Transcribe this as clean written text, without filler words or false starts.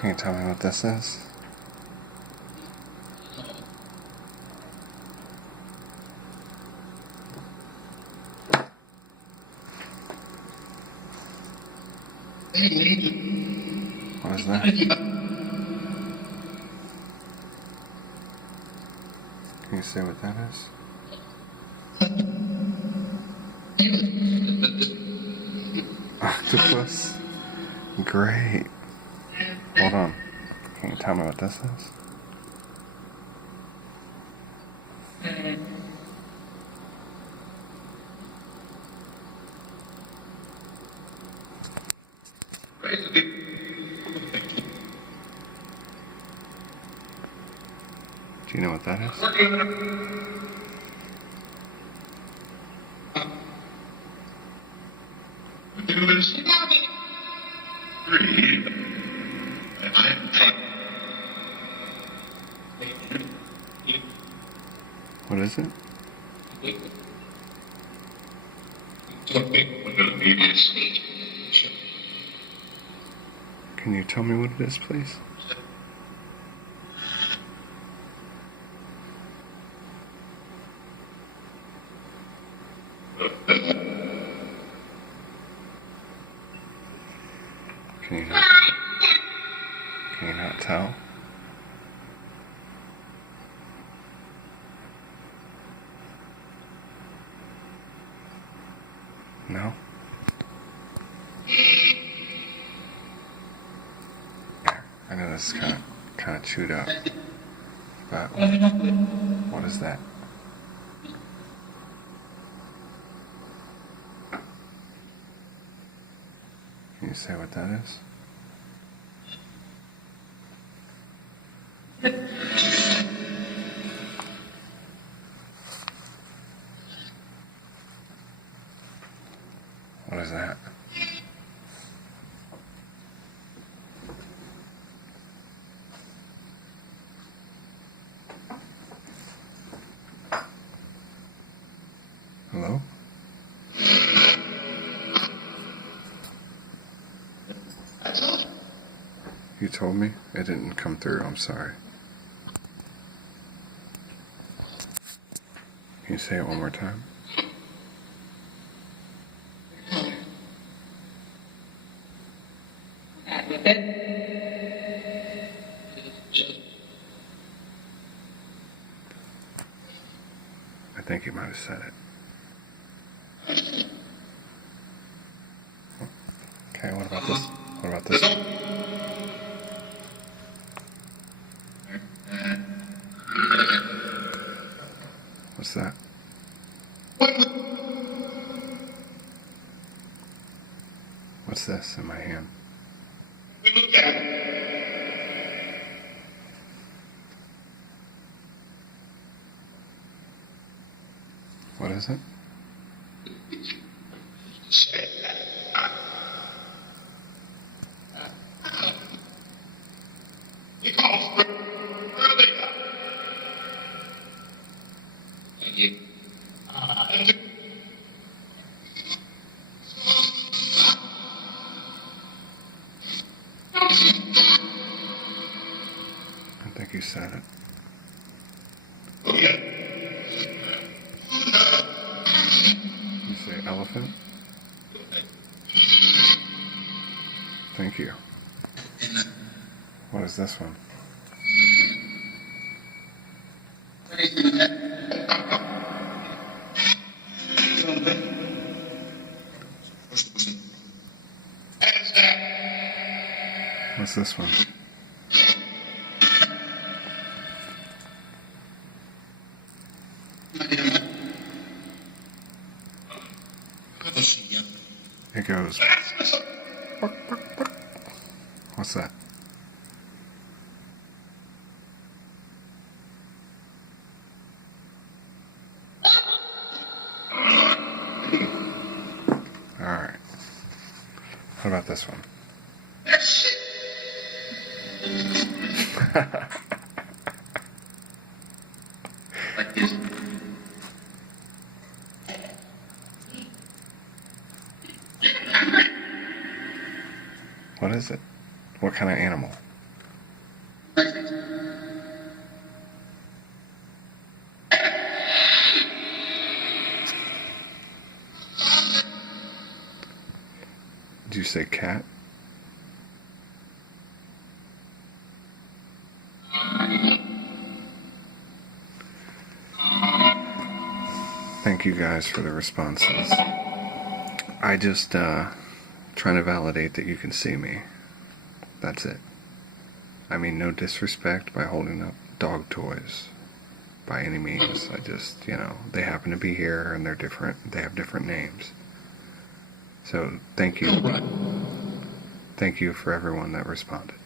Can you tell me what this is? What is that? Can you say what that is? Octopus? Great. Hold on. Can you tell me what this is? Do you know what that is? What is it? Can you tell me what it is, please? Can you not tell? No? I know this is kind of chewed up, but what is that? Can you say what that is? What is that? Hello? You told me? It didn't come through, I'm sorry. Can you say it one more time? I think you might have said it. Okay, what about this? What about this one? What's that? What's this in my hand? What is it? I think you said it. You say elephant? Thank you. What is this one? What's this one? It goes. What's that? Alright. What about this one? What is it? What kind of animal? you say, cat? Thank you guys for the responses. I just trying to validate that you can see me. That's it. I mean, no disrespect by holding up dog toys by any means. I just, they happen to be here and they're different. They have different names. So thank you. Thank you for everyone that responded.